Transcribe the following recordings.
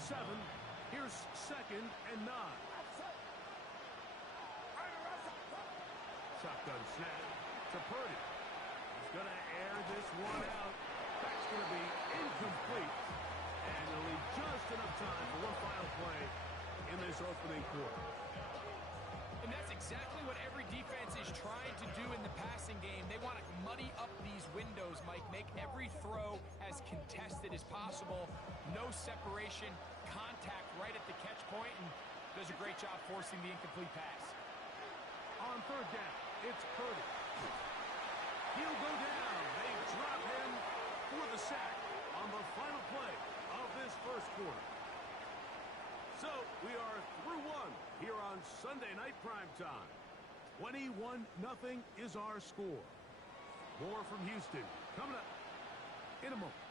7. Here's 2nd and 9. Shotgun snap to Purdy. He's going to air this one out. That's going to be incomplete. And he'll leave just enough time for one final play in this opening quarter. And that's exactly what every defense is trying to do in the passing game. They want to muddy up these windows, Mike, make every throw as contested as possible. No separation, contact right at the catch point, and does a great job forcing the incomplete pass. On 3rd down, it's Purdy. He'll go down. They drop him for the sack on the final play of this first quarter. So we are through one here on Sunday Night Primetime. 21-0 is our score. More from Houston coming up in a moment.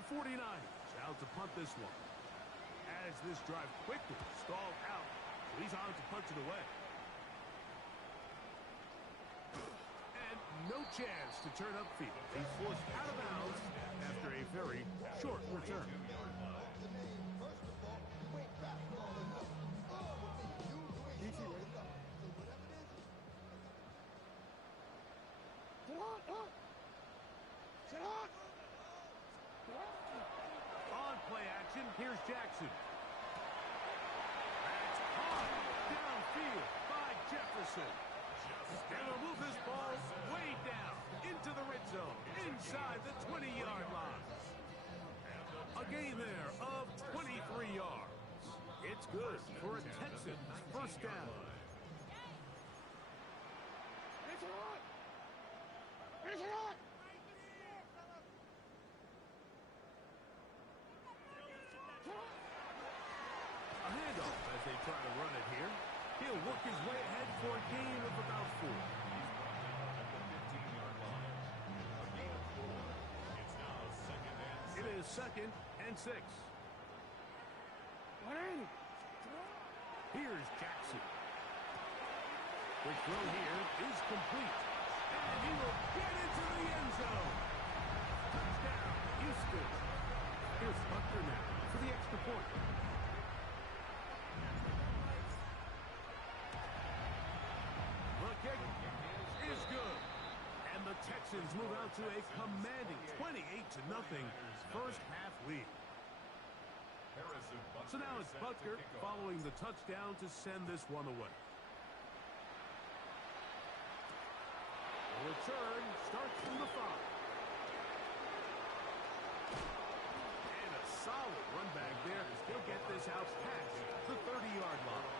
The 49ers out to punt this one. As this drive quickly stalled out, so he's on to punch it away. And no chance to turn upfield. He's forced out of bounds after a very short return. On play action, here's Jackson. That's caught downfield by Jefferson. And will move this ball way down into the red zone, inside the 20-yard line. A gain there of 23 yards. It's good for a Texans first down. A handoff as they try to run it here. He'll work his way ahead for a gain of about 4. It is 2nd and 6. Here's Jackson. The throw here is complete. And he will get into the end zone. Touchdown, Houston. Here's Buckner now for the extra point. The kick is good. And the Texans move out to a commanding 28-0 first half lead. So now it's Butker following the touchdown to send this one away. The return starts from the 5. And a solid run back there. He'll get this out past the 30-yard line.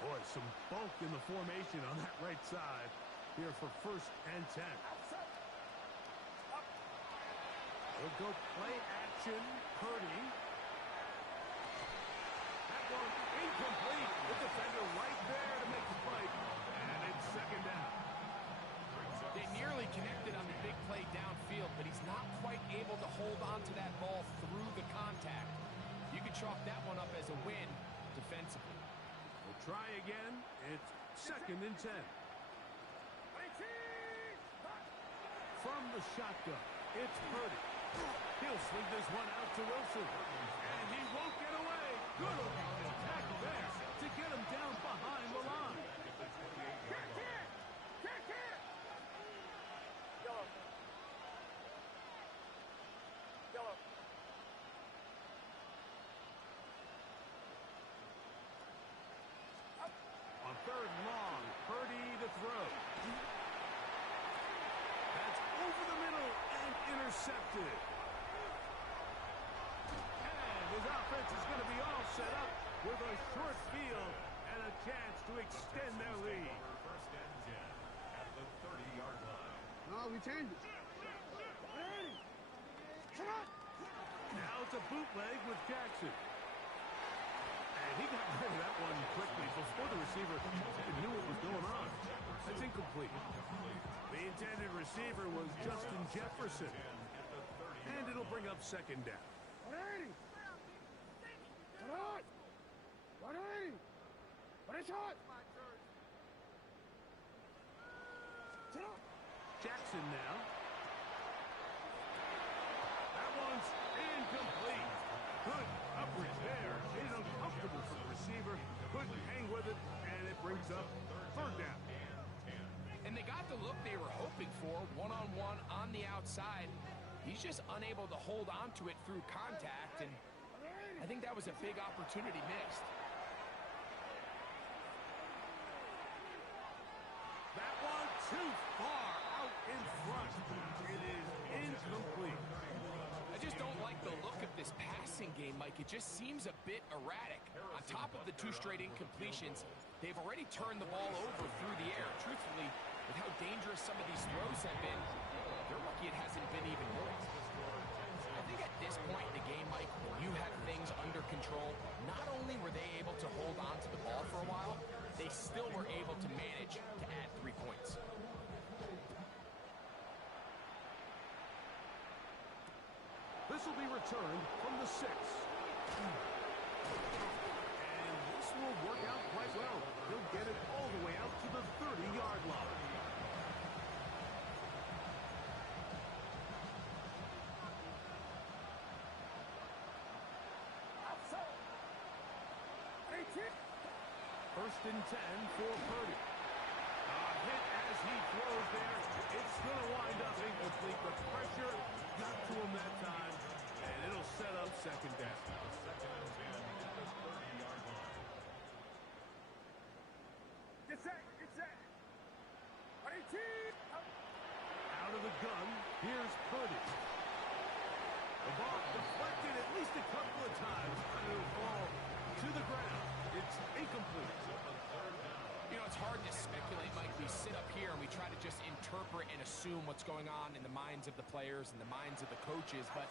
Boy, some bulk in the formation on that right side here for 1st and 10. He'll go play action. Purdy. That one incomplete. The defender right there to make the play. And it's 2nd down. They nearly connected on the big play downfield, but he's not quite able to hold on to that ball through the contact. You can chalk that one up as a win defensively. We'll try again. It's 2nd and 10. From the shotgun, it's Purdy. He'll swing this one out to Wilson. And he won't get away. Good tackle there to get him down behind the line. Kick it! Kick it! Yellow. Yellow. On 3rd and long, Purdy to throw. That's over the middle and intercepted. And his offense is going to be all set up with a short field and a chance to extend their lead. 1st and 10 at the 30-yard line. No, we changed it. Now it's a bootleg with Jackson. And he got rid of that one quickly before the receiver even knew what was going on. That's incomplete. The intended receiver was Justin Jefferson. And it'll bring up 2nd down. 180. 180. What is hot? Jackson now. That one's incomplete. Good coverage there. Made it uncomfortable for the receiver. Couldn't hang with it, and it brings up third down. And they got the look they were hoping for, one-on-one on the outside. He's just unable to hold on to it through contact, and I think that was a big opportunity missed. That one too far out in front. It is incomplete. I just don't like the look of this passing game, Mike. It just seems a bit erratic. On top of the 2 straight incompletions, they've already turned the ball over through the air. Truthfully, with how dangerous some of these throws have been, they're lucky it hasn't been even more. I think at this point in the game, Mike, when you have things under control, not only were they able to hold on to the ball for a while, they still were able to manage to add 3 points. This will be returned from the 6. And this will work out quite well. He'll get it all the way out to the 30-yard line. First and 10 for Purdy. Hit as he throws there. It's going to wind up incomplete. The pressure got to him that time, and it'll set up second down. Second and 10 at the 30-yard line. Get set, get set. 18. Out of the gun, here's Purdy. The ball deflected at least a couple of times, and it'll fall to the ground. It's incomplete. You know, it's hard to speculate, Mike. We sit up here and we try to just interpret and assume what's going on in the minds of the players and the minds of the coaches, but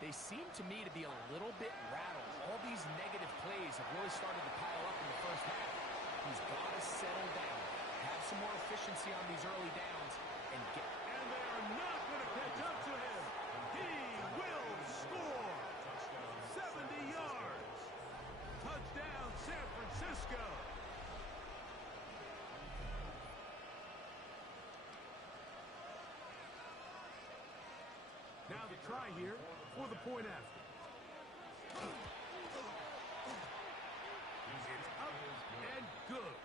they seem to me to be a little bit rattled. All these negative plays have really started to pile up in the first half. He's got to settle down, have some more efficiency on these early downs, and get... And they are not going to catch up to him. He will score. 70 yards. Touchdown, San Francisco. Now the try here for the point after. It's up and good.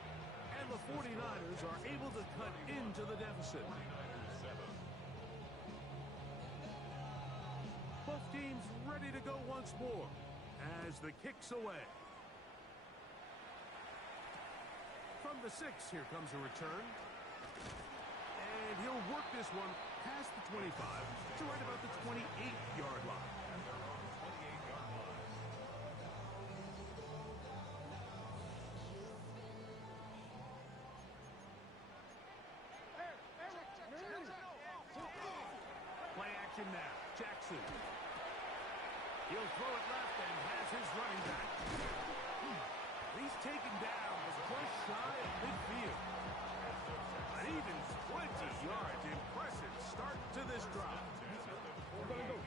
And the 49ers are able to cut into the deficit. Both teams ready to go once more as the kick's away. From the 6, here comes a return. And he'll work this one past the 25 to right about the 28-yard line. Play action now. Jackson. He'll throw it left and has his running back. He's taken down just shy of midfield. An even 20 yards. Impressive start to this drive. We're going to go.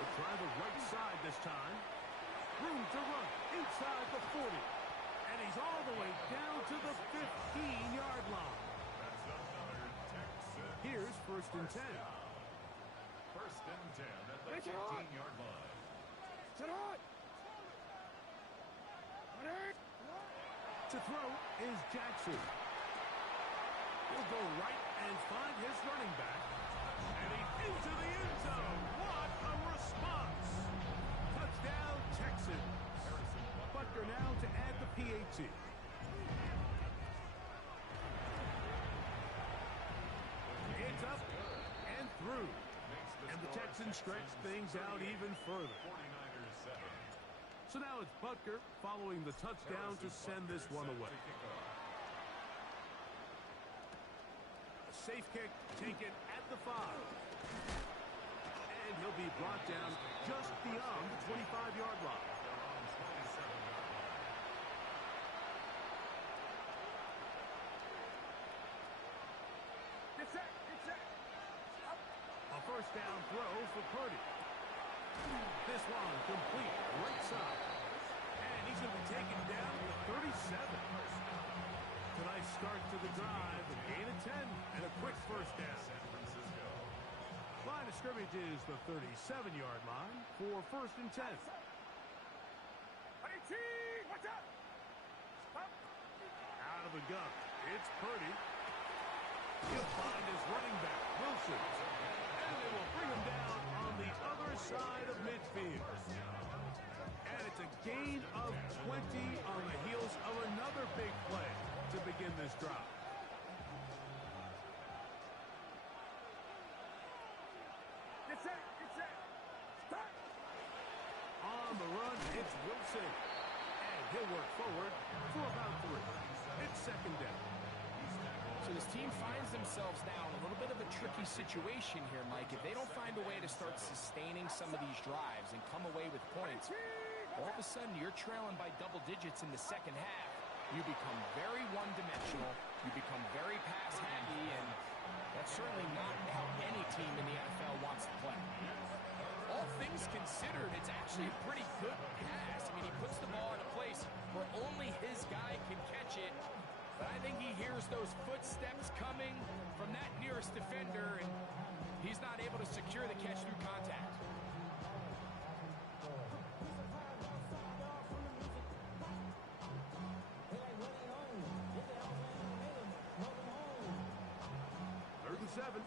We'll try the right side this time. Room to run inside the 40. And he's all the way down to the 15-yard line. Here's first and 10. First and 10 at the 15-yard line. To throw is Jackson. He'll go right and find his running back. And he's into the end zone. What a response. Touchdown, Texans. Butker now to add the PAT. It's up and through. And the Texans stretch things out even further. 49ers 7. So now it's Butker following the touchdown to send this one away. A safe kick taken at the 5. And he'll be brought down just beyond the 25-yard line. A first down throw for Purdy. This one complete, right side. And He's going to be taken down to the 37. Nice start to the drive, a gain of 10, and a quick first down. Line of scrimmage is the 37-yard line for first and 10. Watch out! Out of the gun, it's Purdy. He'll find his running back, Wilson. And they will bring him down on the other side of midfield. And it's a gain of 20 on the heels of another big play to begin this drive. Get set! Start! On the run, it's Wilson. And he'll work forward for about 3. It's second down. So this team finds themselves now in a little bit of a tricky situation here, Mike. If they don't find a way to start sustaining some of these drives and come away with points, all of a sudden you're trailing by double digits in the second half. You become very one-dimensional. You become very pass-happy, and that's certainly not how any team in the NFL wants to play. All things considered, it's actually a pretty good pass. I mean, he puts the ball in a place where only his guy can catch it. But I think he hears those footsteps coming from that nearest defender, and he's not able to secure the catch through contact. Seven.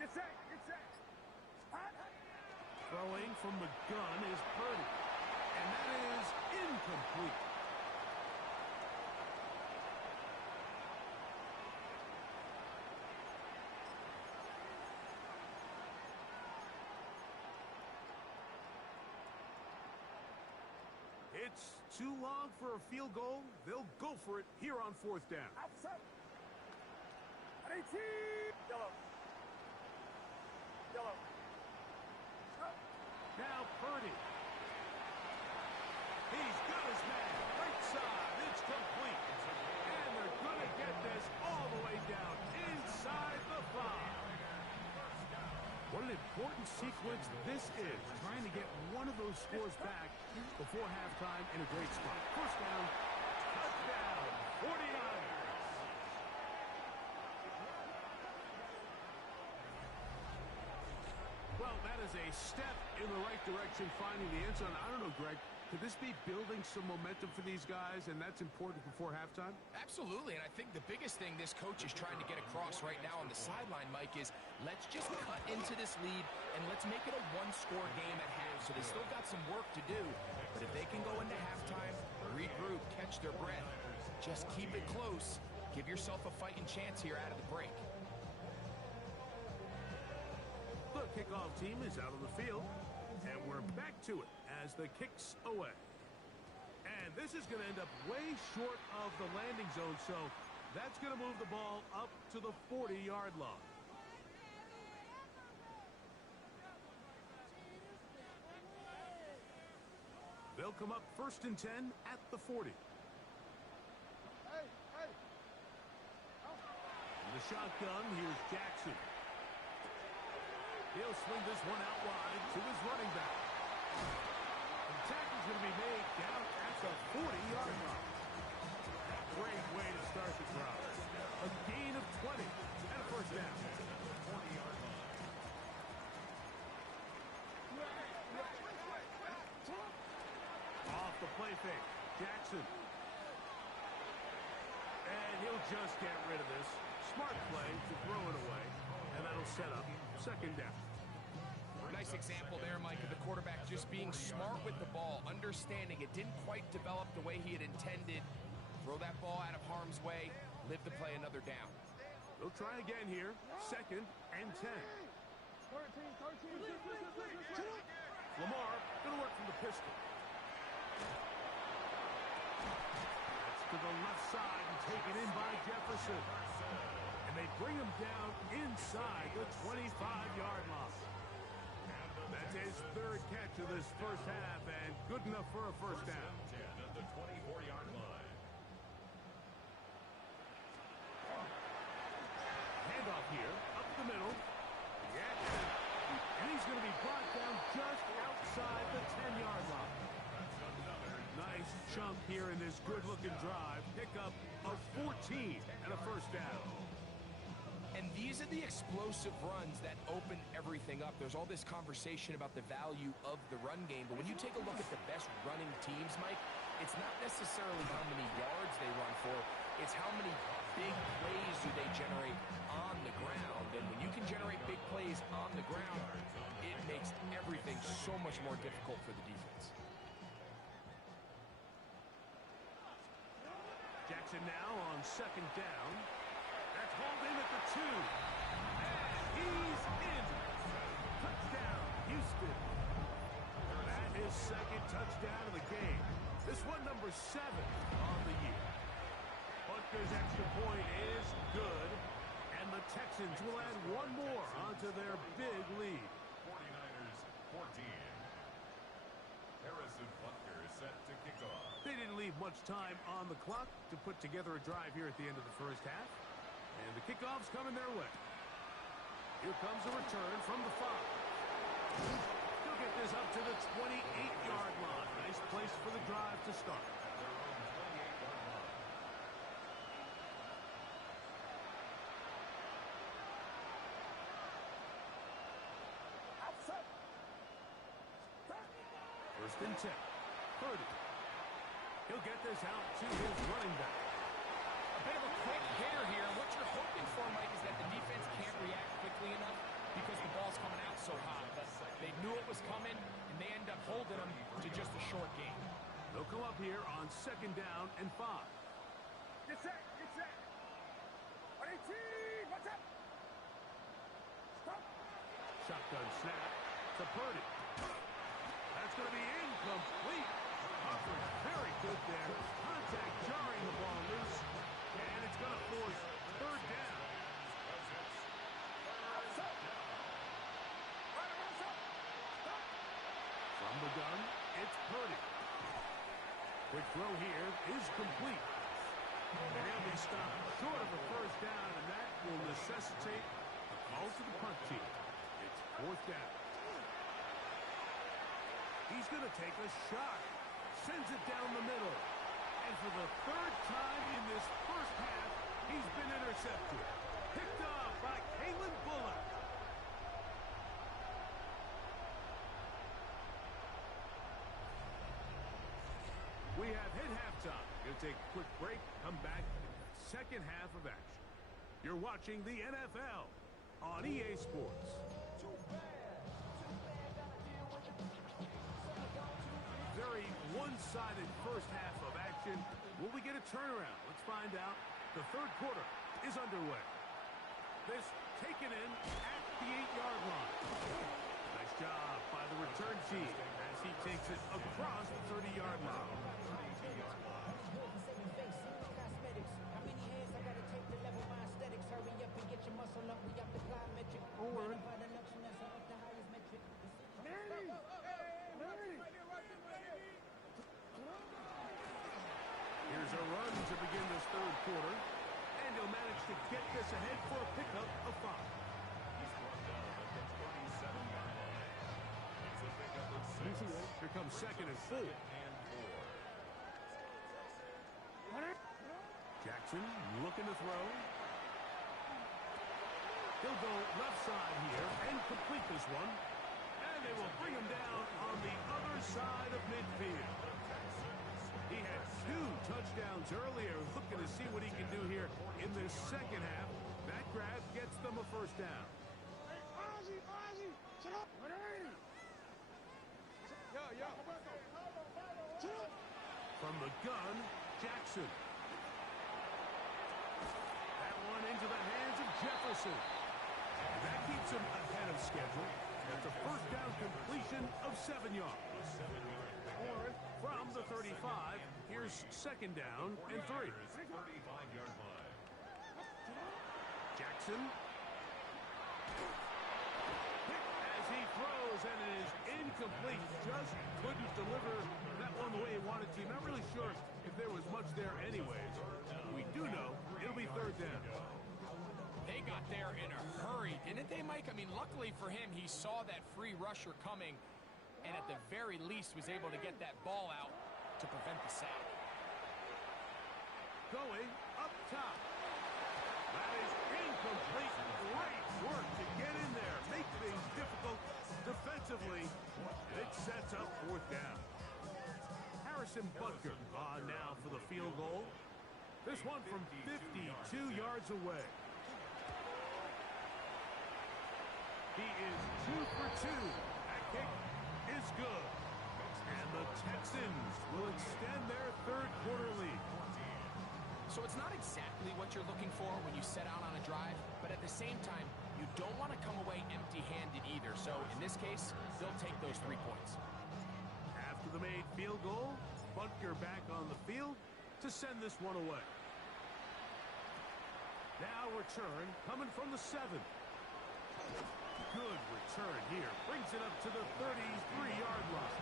Get set! Throwing from the gun is Purdy. And that is incomplete. It's too long for a field goal. They'll go for it here on fourth down. Outside! Yellow. Now Purdy. He's got his man. Right side. It's complete. And they're going to get this all the way down inside the 5. What an important sequence this is. Trying to get one of those scores back before halftime in a great spot. First down. Touchdown. 49. Well, that is a step in the right direction, finding the end zone. I don't know, Greg. Could this be building some momentum for these guys, and that's important before halftime? Absolutely, and I think the biggest thing this coach is trying to get across right now on the sideline, Mike, is let's just cut into this lead, and let's make it a one-score game at half. So they still got some work to do, but if they can go into halftime, regroup, catch their breath, just keep it close, give yourself a fighting chance here out of the break. The kickoff team is out on the field, and we're back to it as the kick's away. And this is going to end up way short of the landing zone, so that's going to move the ball up to the 40-yard line. They'll come up first and 10 at the 40. In the shotgun, here's Jackson. He'll swing this one out wide to his running back. The tackle's going to be made down at the 40-yard line. Great way to start the drive. A gain of 20 and a first down. 40-yard line. Off the play fake, Jackson. And he'll just get rid of this. Smart play to throw it away. And that'll set up second down. Nice example there, Mike, of the quarterback just being smart with the ball, understanding it didn't quite develop the way he had intended. Throw that ball out of harm's way, live to play another down. They'll try again here. Second and 10. Lamar going to work from the pistol. That's to the left side and taken in by Jefferson. And they bring him down inside the 25-yard line. That's his third catch of this first half, and good enough for a first down. At the 24-yard line. Handoff here, up the middle. Yeah, and he's going to be brought down just outside the 10-yard line. this good-looking drive, pick up a 14 and a first down. And these are the explosive runs that open everything up. There's all this conversation about the value of the run game, but when you take a look at the best running teams, Mike, it's not necessarily how many yards they run for, it's how many big plays do they generate on the ground. And when you can generate big plays on the ground, it makes everything so much more difficult for the defense. Jackson now on second down. That's hauled in at the 2. And he's in. Touchdown, Houston. That is second touchdown of the game. This one number 7 on the year. Butker's extra point is good. And the Texans will add one more onto their big lead. 49ers 14. Harrison Butker is set to kick off. They didn't leave much time on the clock to put together a drive here at the end of the first half. And the kickoff's coming their way. Here comes a return from the 5. He'll get this up to the 28-yard line. Nice place for the drive to start. First and 10. Purdy. He'll get this out to his running back. A bit of a quick hitter here. What you're hoping for, Mike, is that the defense can't react quickly enough because the ball's coming out so hot. But they knew it was coming, and they end up holding them to just a short gain. They'll come up here on second down and 5. Get set. Get set. On 18. What's up? Stop. Shotgun snap to Purdy. That's going to be incomplete. Coverage very good there. Contact jarring the ball loose. And it's going to force third down. From the gun, it's Purdy. Quick throw here is complete. And he'll be stopped short of a first down, and that will necessitate a call to the punt team. It's fourth down. He's going to take a shot. Sends it down the middle. And for the third time in this first half, he's been intercepted. Picked off by Kalen Bullock. We have hit halftime. Going to take a quick break. Come back. Second half of action. You're watching the NFL on EA Sports. Very one-sided first half of action. Will we get a turnaround? Let's find out. The third quarter is underway. This taken in at the 8-yard line. Nice job by the return team as he takes it across the 30-yard line. Forward. Here's a run to begin this third quarter. And he'll manage to get this ahead for a pickup of 5. He's brought down at the 37-yard line. It's a pickup of 6. Here comes second and 4. Jackson looking to throw. He'll go left side here and complete this one. And they will bring him down on the other side of midfield. He had 2 touchdowns earlier, looking to see what he can do here in this second half. That grab gets them a first down. From the gun, Jackson. That one into the hands of Jefferson. That keeps him ahead of schedule. That's a first down completion of 7 yards. From the 35, here's second down and 3. 35-yard line. Jackson. Hit as he throws, and it is incomplete. Just couldn't deliver that one the way he wanted to. Not really sure if there was much there anyways. We do know it'll be third down. They got there in a hurry, didn't they, Mike? I mean, luckily for him, he saw that free rusher coming, and at the very least was able to get that ball out to prevent the sack. going up top. That is incomplete. Great work to get in there. Make things difficult defensively. And it sets up fourth down. Harrison Butker on now for the field goal. This one from 52 yards away. He is 2 for 2. That kick is good. And the Texans will extend their third quarter lead. So it's not exactly what you're looking for when you set out on a drive, but at the same time, you don't want to come away empty-handed either. So in this case, they'll take those 3 points. After the made field goal, Butker back on the field to send this one away. Now return coming from the 7. Good return here. Brings it up to the 33-yard line.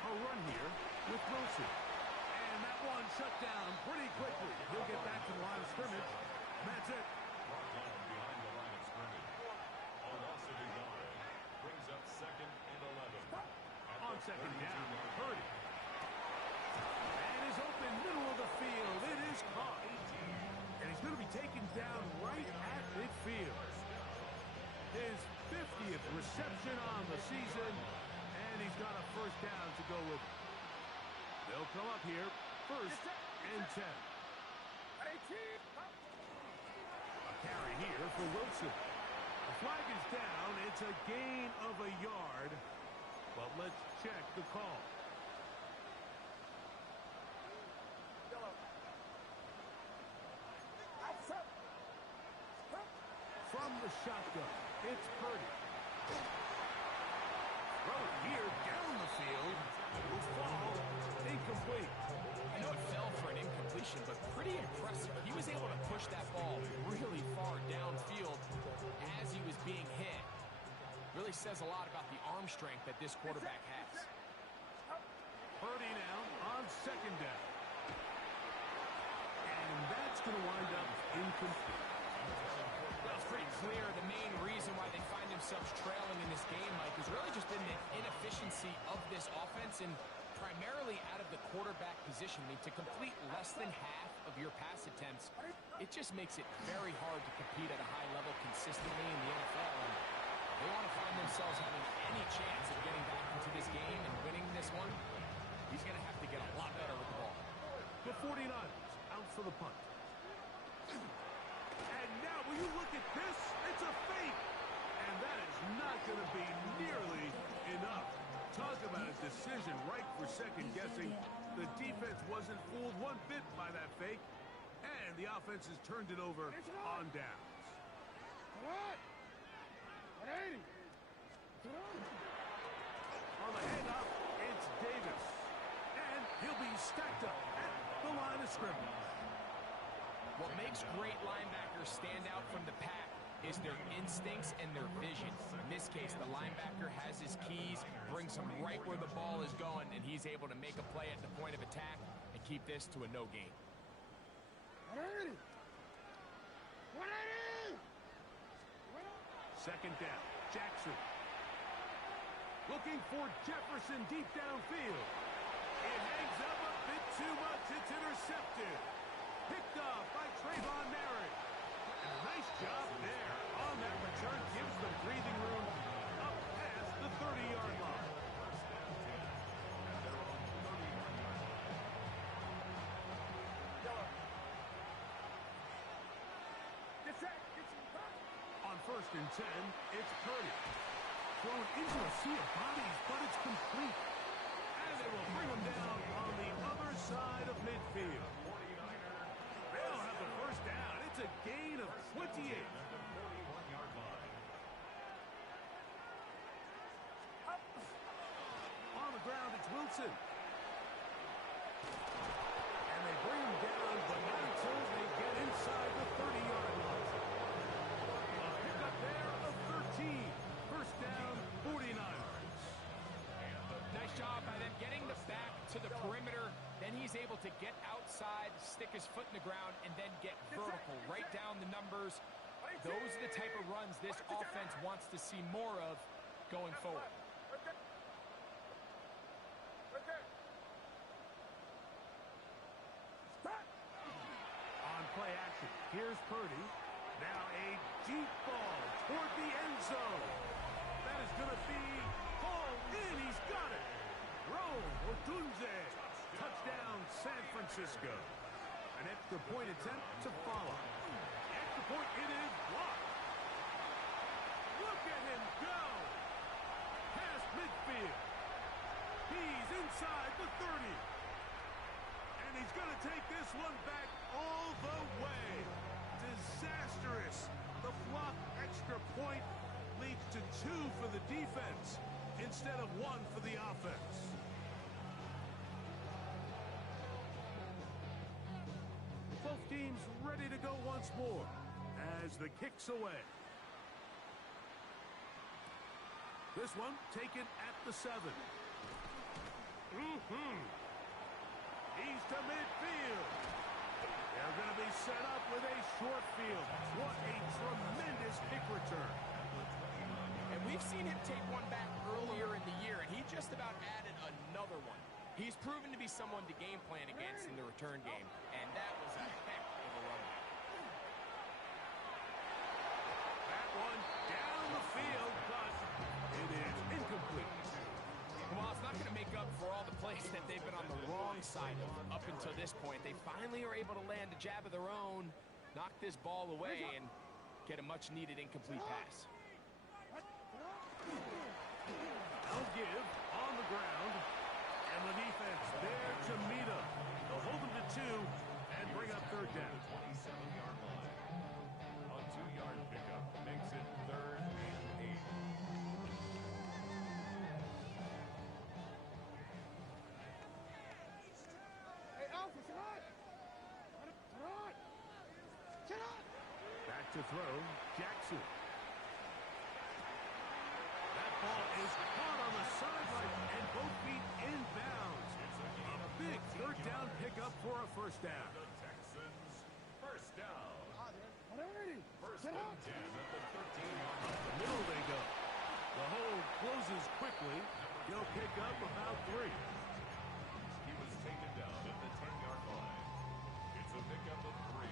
A run here with Wilson. And that one shut down pretty quickly. He'll get back to the line of scrimmage. That's it. Brought down behind the line of scrimmage. A loss of a yard. Brings up 2nd and 11. On second down, Purdy. And is open middle of the field. It is caught. And he's going to be taken down right at midfield. His 50th reception on the season. And he's got a first down to go with. They'll come up here, 1st and 10. A carry here for Wilson. The flag is down. It's a gain of a yard. But let's check the call. From the shotgun, it's Purdy. Throw it here down the field. Will fall. Incomplete. I know it fell for an incompletion, but pretty impressive. He was able to push that ball really far downfield as he was being hit. Really says a lot about the arm strength that this quarterback has. Purdy now on second down. And that's going to wind up incomplete. Well, it's pretty clear the main reason why they find themselves trailing in this game, Mike, has really just been the inefficiency of this offense and primarily out of the quarterback position. I mean, to complete less than half of your pass attempts, it just makes it very hard to compete at a high level consistently in the NFL. And they want to find themselves having any chance of getting back into this game and winning this one. He's going to have to get a lot better with the ball. The 49ers out for the punt. And now, will you look at this? It's a fake. And that is not going to be nearly enough. Talk about a decision right for second guessing. The defense wasn't fooled one bit by that fake. And the offense has turned it over on downs. On the handoff, it's Davis. And he'll be stacked up at the line of scrimmage. What makes great linebackers stand out from the pack is their instincts and their vision. In this case, the linebacker has his keys, brings him right where the ball is going, and he's able to make a play at the point of attack and keep this to a no gain. Second down, Jackson. Looking for Jefferson deep downfield. It hangs up a bit too much. It's intercepted. Picked off by Trayvon Merrick. And a nice job there on that return. Gives them breathing room up past the 30-yard line. On 1st and 10, it's Purdy. Thrown into a sea of bodies, but it's complete. And they will bring him down on the other side of midfield. They'll have the first down. It's a gain of 28. On the ground, it's Wilson. And they bring him down, but not until they get inside the 30-yard line. A pickup there of 13. First down, 49ers. Nice job by them getting the back to the perimeter to get outside, stick his foot in the ground, and then get vertical, right down the numbers. Those are the type of runs this offense wants to see more of going forward. On play action, here's Purdy. Now a deep ball toward the end zone. That is going to be hauled in. He's got it. Rome Odunze. Touchdown, San Francisco. An extra point attempt to follow. Extra point, it is blocked. Look at him go. Past midfield. He's inside the 30. And he's going to take this one back all the way. Disastrous. The blocked extra point leads to 2 for the defense instead of 1 for the offense. Both teams ready to go once more as the kick's away. This one taken at the 7. He's to midfield. They're going to be set up with a short field. What a tremendous kick return. And we've seen him take one back earlier in the year, and he just about added another one. He's proven to be someone to game plan against in the return game, and that was a heck of a run. That one down the field, but it is incomplete. Well, it's not going to make up for all the plays that they've been on the wrong side of up until this point. They finally are able to land a jab of their own, knock this ball away, and get a much-needed incomplete pass. They'll give on the ground, and the defense there to meet him. They'll hold him to 2 and bring up third down. 27-yard line. On 2-yard pickup makes it 3rd and 8. Back to throw, Jackson. That ball is caught on the sideline and both feet inbounds. A big third down pickup for a first down. The Texans first down. First and 10 at the 13-yard line. The middle they go. The hole closes quickly. He'll pick up about 3. He was taken down at the 10-yard line. It's a pickup of 3.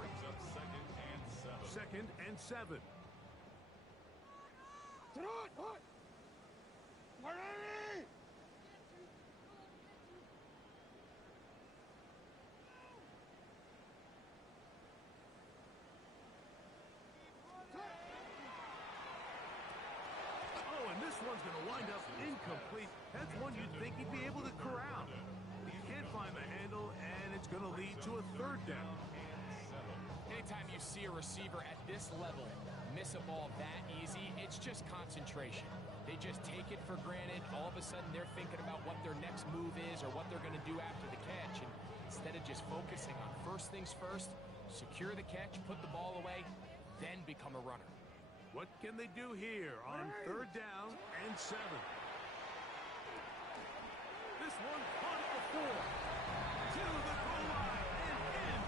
Brings up 2nd and 7. 2nd and 7. Oh, and this one's going to wind up incomplete. That's one you'd think he'd be able to corral. He can't find the handle, and it's going to lead to a third down. Anytime you see a receiver at this level miss a ball that easy, it's just concentration. They just take it for granted. All of a sudden, they're thinking about what their next move is or what they're going to do after the catch. And instead of just focusing on first things first, secure the catch, put the ball away, then become a runner. What can they do here on third down and 7? This one caught at the 4. To the goal line and in.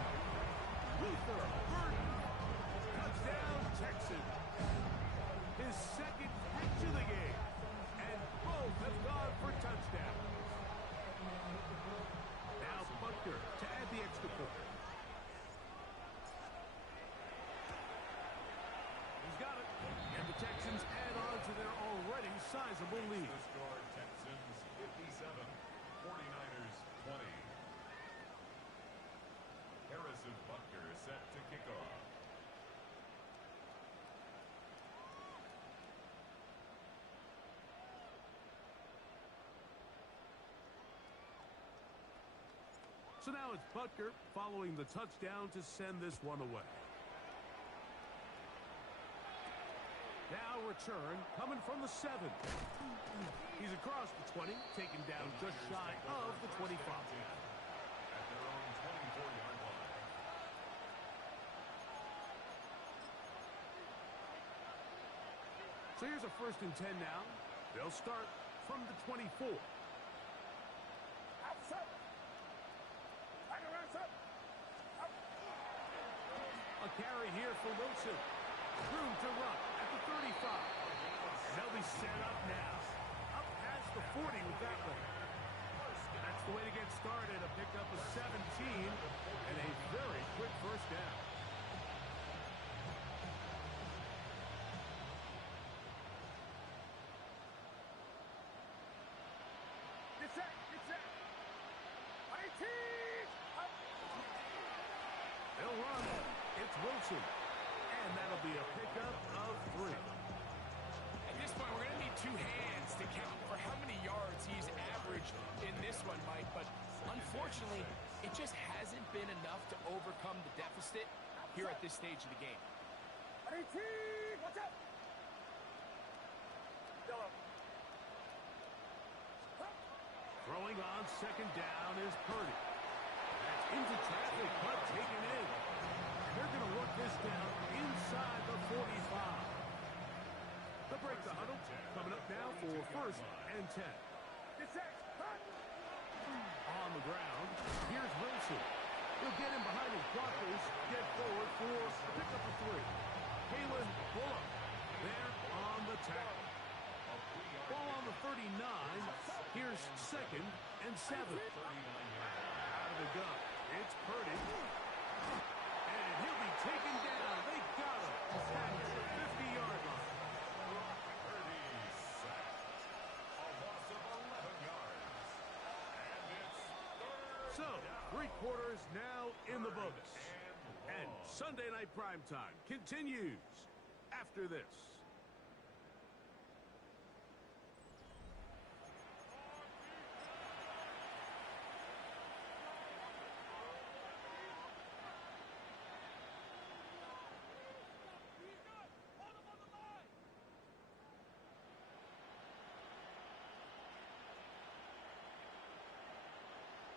Luther Burton. Touchdown, Texans. His 2nd catch of the game. And both have gone for touchdown. Now Butker to add the extra point. He's got it. And the Texans add on to their already sizable lead. The score, Texans 57, 49ers 20. Harrison Butker set to kick off. So now it's Butker following the touchdown to send this one away. Now return coming from the 7. He's across the 20, taken down just shy of the 25. At their own 24-yard line. So here's a 1st and 10 now. They'll start from the 24. carry here for Wilson. Room to run at the 35. And they'll be set up now. Up past the 40 with that one. That's the way to get started. A pickup of 17 and a very quick first down. Get set. Get set. 18. Up. They'll run. It's Wilson. And that'll be a pickup of 3. At this point, we're going to need 2 hands to count for how many yards he's averaged in this one, Mike. But unfortunately, it just hasn't been enough to overcome the deficit here at this stage of the game. 18. Watch out. Yellow. Throwing on second down is Purdy. That's into traffic, but taken in. They're going to work this down inside the 45. They'll break the huddle. Coming up now for first and 10. Get set. Run. On the ground, here's Wilson. He'll get him behind his blockers, get forward for a pickup of 3. Kalen Bullock there on the tackle. Ball on the 39. Here's second and 7. Out of the gun, it's Purdy. And he'll be taken down. They got him at the 50-yard line. Purdy sacked. A loss of 11 yards. And it's third So, down. 3 quarters now in the books. And Sunday Night Primetime continues after this.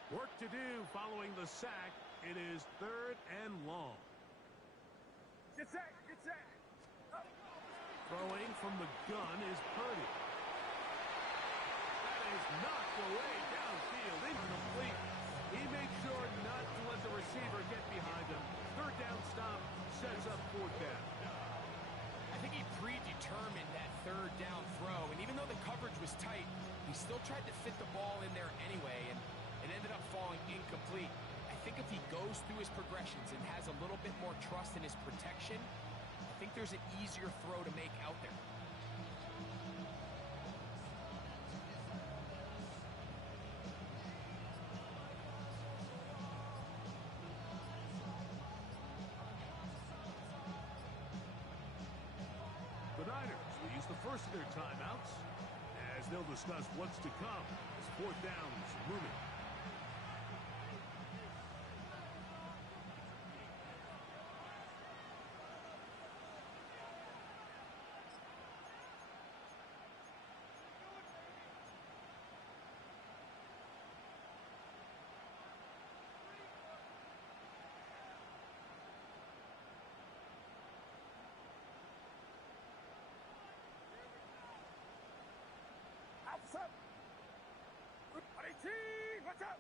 Work to do following the sack. It is 3rd and long. Get set. Get set. Up. Throwing from the gun is Purdy. That is knocked away downfield, incomplete. He makes sure not to let the receiver get behind him. 3rd down stop sets up 4th down. I think he predetermined that 3rd down throw, and even though the coverage was tight, he still tried to fit the ball in there anyway, and it ended up falling incomplete. I think if he goes through his progressions and has a little bit more trust in his protection, I think there's an easier throw to make out there. The Niners will use the first of their timeouts as they'll discuss what's to come as 4th down is looming. Outside. 18. Watch out.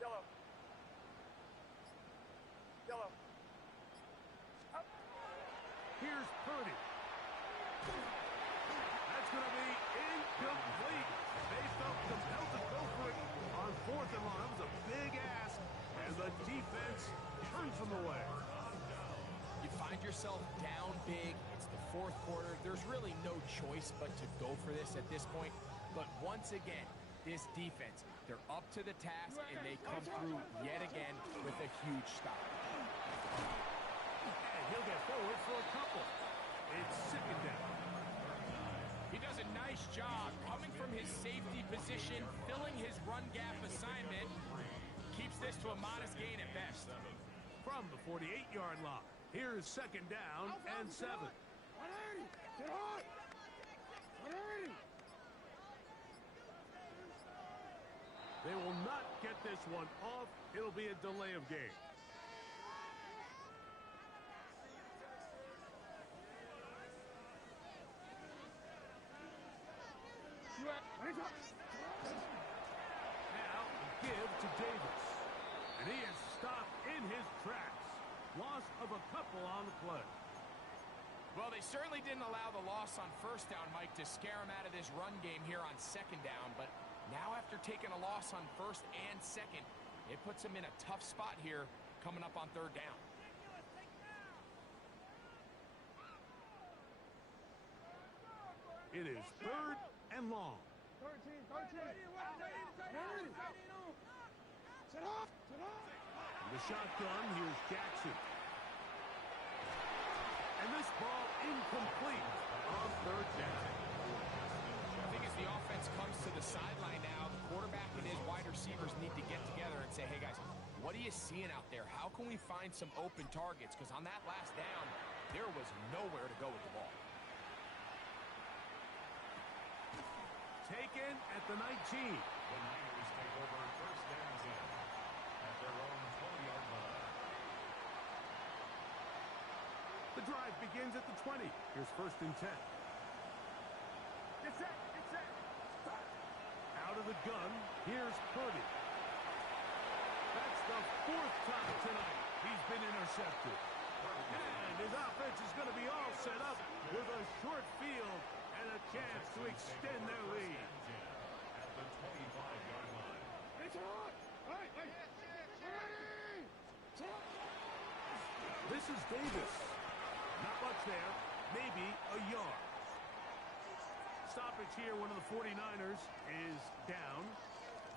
Yellow. Yellow. Up. Here's Purdy. That's going to be incomplete. They felt compelled to go for it on 4th and long. That was a big ask, and the defense turns them away. You find yourself down big. It's the 4th quarter. There's really no choice but to go for this at this point. But once again, this defense, they're up to the task, and they come through yet again with a huge stop. And he'll get forward for a couple. It's 2nd down. He does a nice job coming from his safety position, filling his run gap assignment. Keeps this to a modest gain at best. From the 48-yard line, here's 2nd down and 7. 180. Get on. 180. They will not get this one off. It'll be a delay of game. give to Davis. And he is stopped in his tracks. Loss of a couple on the play. Well, they certainly didn't allow the loss on first down, Mike, to scare him out of this run game here on second down. But now after taking a loss on first and second, it puts him in a tough spot here coming up on third down. It is third and long. 13. Set off. In the shotgun, here's Jackson. And this ball incomplete on third down. I think as the offense comes to the sideline now, the quarterback and his wide receivers need to get together and say, hey, guys, what are you seeing out there? How can we find some open targets? Because on that last down, there was nowhere to go with the ball. Taken at the 19. The Niners take over first downs in at their own 20-yard line. The drive begins at the 20. Here's first and 10. Get set. Out of the gun, here's Purdy. That's the fourth time tonight he's been intercepted. And his offense is going to be all set up with a short field and a chance to extend their lead. At the 25-yard line. It's on. Hey. This is Davis. Not much there. Maybe a yard. Stoppage here. One of the 49ers is down.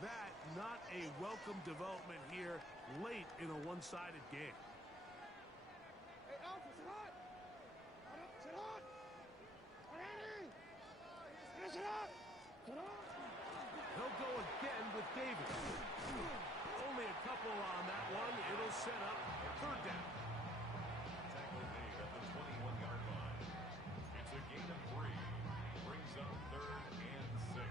That not a welcome development here late in a one-sided game. Hey, Alpha, sit on. Sit on. Ready. Sit on. He'll go again with Davis. Only a couple on that one. It'll set up third down. Tackle made at the 21-yard line. It's a gain of 3. Brings up third and 6.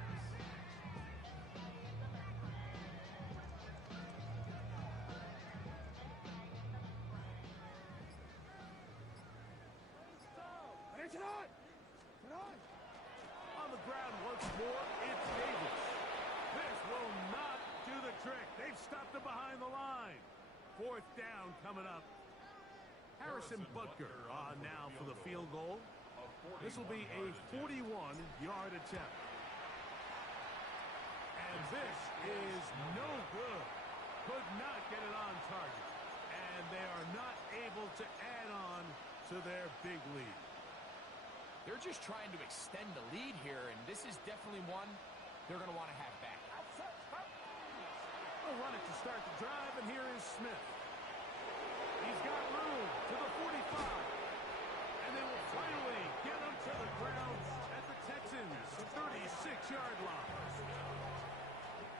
Sit on. On the ground once more, it's Davis. This will not do the trick. They've stopped him behind the line. Fourth down coming up. Harrison Butker on now for the field goal. This will be a 41-yard attempt. And this is no good. Could not get it on target. And they are not able to add on to their big lead. They're just trying to extend the lead here, and this is definitely one they're going to want to have back. They'll run it to start the drive, and here is Smith. He's got room to the 45. And they will finally get him to the ground at the Texans' 36-yard line.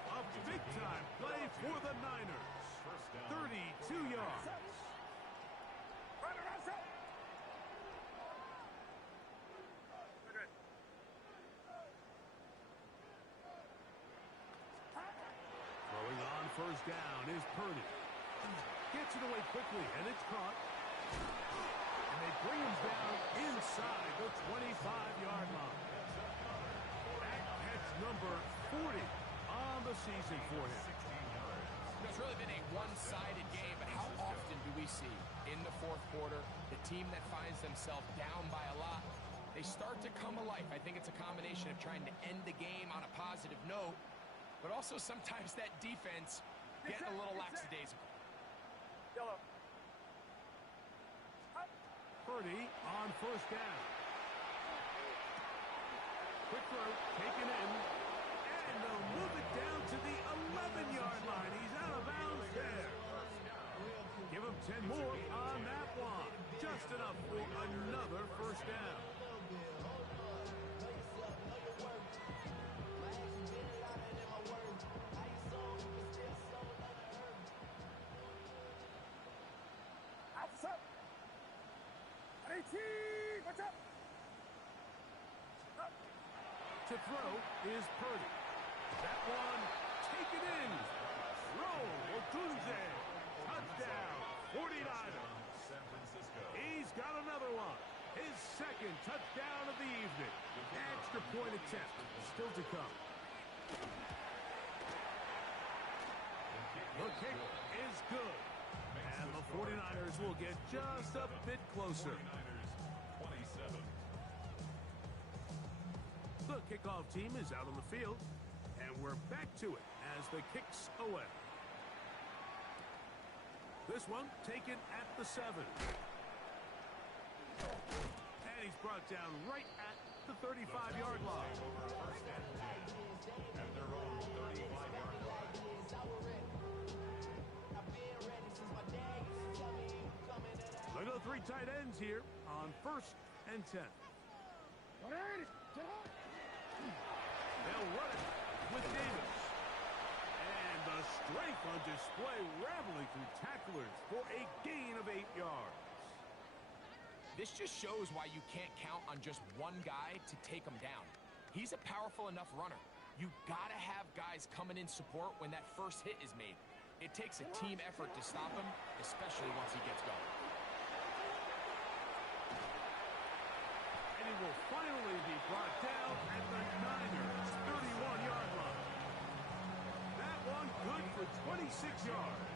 A big-time play for the Niners. 32 yards. Throwing on first down is Purdy. Gets it away quickly, and it's caught. And they bring him down inside the 25-yard line. That catch number 40 on the season for him. It's really been a one-sided game, but how often do we see in the fourth quarter the team that finds themselves down by a lot, they start to come alive. I think it's a combination of trying to end the game on a positive note, but also sometimes that defense getting a little lackadaisical. Purdy on first down. Quick throw, taken in, and they'll move it down to the 11-yard line. He's out of bounds there. Give him 10 more on that one. Just enough for another first down. What's up? To throw is Purdy. That one taken in. Roll, Otunze. Touchdown, 49ers. San Francisco. He's got another one. His second touchdown of the evening. Extra point attempt still to come. The kick is good. And the 49ers will get just a bit closer. 49ers 27. The kickoff team is out on the field. And we're back to it as the kick's away. This one taken at the 7. And he's brought down right at the 35-yard line. First and 10 at their own 35-yard line. They go 3 tight ends here on 1st and 10. They'll run it with Davis. And the strength on display, rattling through tacklers for a gain of 8 yards. This just shows why you can't count on just one guy to take him down. He's a powerful enough runner. You gotta have guys coming in support when that first hit is made. It takes a team effort to stop him, especially once he gets going. And he will finally be brought down at the Niners' 31-yard line. That one good for 26 yards.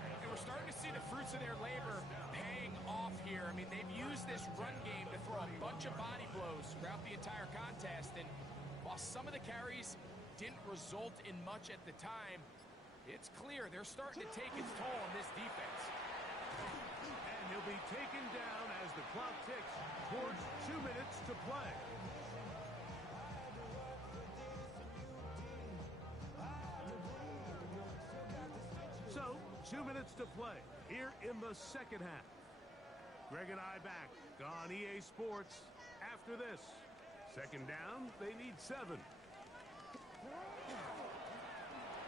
And we're starting to see the fruits of their labor paying off here. I mean, they've used this run game to throw a bunch of body blows throughout the entire contest. And while some of the carries didn't result in much at the time, it's clear they're starting to take its toll on this defense. And he'll be taken down as the clock ticks towards 2 minutes to play. So, 2 minutes to play here in the second half. Greg and I back on EA Sports after this. Second down, they need 7.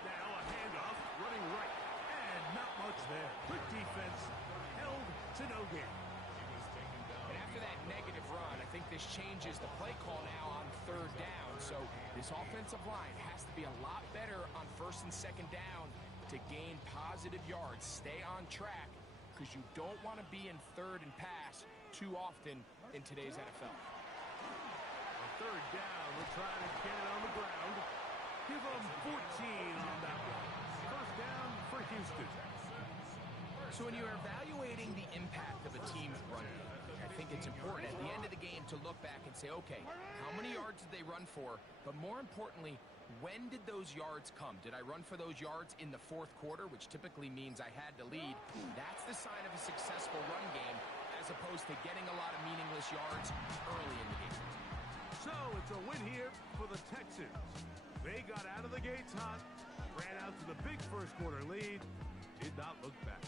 Now a handoff, running right, and not much there. Good defense, held to no gain. He was taken down. And after that negative run, I think this changes the play call now on 3rd down. So this offensive line has to be a lot better on 1st and 2nd down to gain positive yards. Stay on track because you don't want to be in 3rd and pass too often in today's NFL. On 3rd down, we're trying to get it on the ground. Give them 14 on that one. 1st down for Houston. So when you're evaluating the impact of a team's run game, I think it's important at the end of the game to look back and say, okay, how many yards did they run for? But more importantly, when did those yards come? Did I run for those yards in the 4th quarter, which typically means I had to lead? That's the sign of a successful run game, as opposed to getting a lot of meaningless yards early in the game. So it's a win here for the Texans. They got out of the gates hot, ran out to the big first quarter lead, did not look back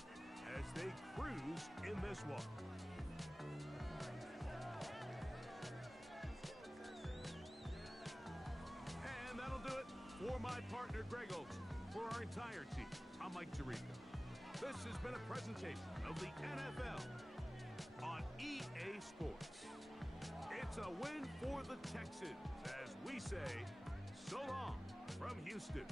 as they cruise in this one. And that'll do it for my partner Greg Olson. For our entire team, I'm Mike Tirico. This has been a presentation of the NFL on EA Sports. It's a win for the Texans as we say so long from Houston.